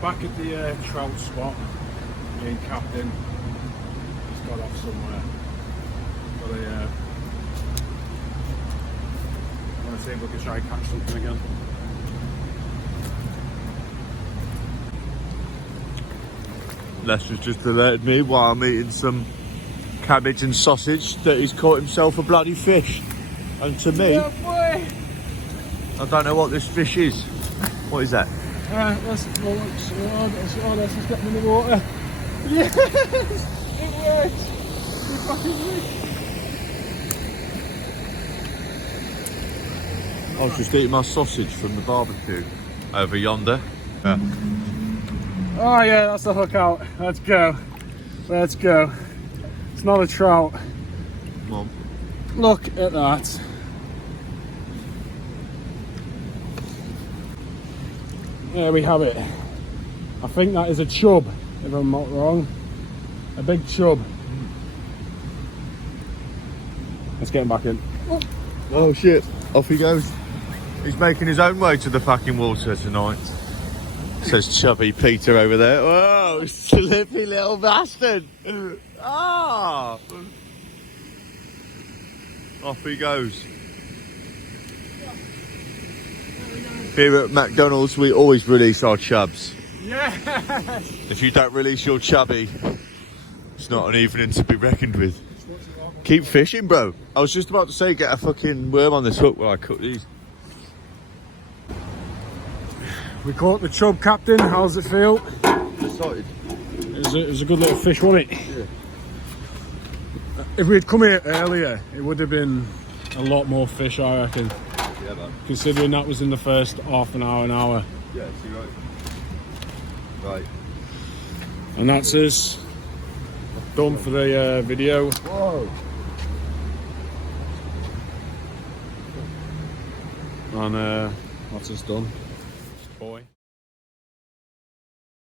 back at the trout spot. Me and Captain just got off somewhere. But I want to see if we can try and catch something again. Les was just alerted me while I'm eating some cabbage and sausage that he's caught himself a bloody fish. And to me, Yeah, boy! I don't know what this fish is. What is that? Let's get him in the water. Yes! It works! You fucking I was just eating my sausage from the barbecue over yonder. Yeah. Oh yeah, that's the hook out. Let's go. Let's go. It's not a trout. Come on. Look at that. There we have it. I think that is a chub, if I'm not wrong. A big chub. Let's get him back in. Oh shit, off he goes. He's making his own way to the fucking water tonight. Says chubby Peter over there. Whoa, slippy little bastard. Ah! Off he goes. Here at McDonald's, we always release our chubs. Yes! If you don't release your chubby, it's not an evening to be reckoned with. Keep fishing, bro. I was just about to say, get a fucking worm on this hook while I cut these. We caught the chub, Captain. How's it feel? Excited. It was a good little fish, wasn't it? Yeah. If we had come here earlier, it would have been a lot more fish, I reckon. Yeah, man. Considering that was in the first half an hour. Yeah, see, right. Right. And that's us done for the video. Whoa. And that's us done. Boy.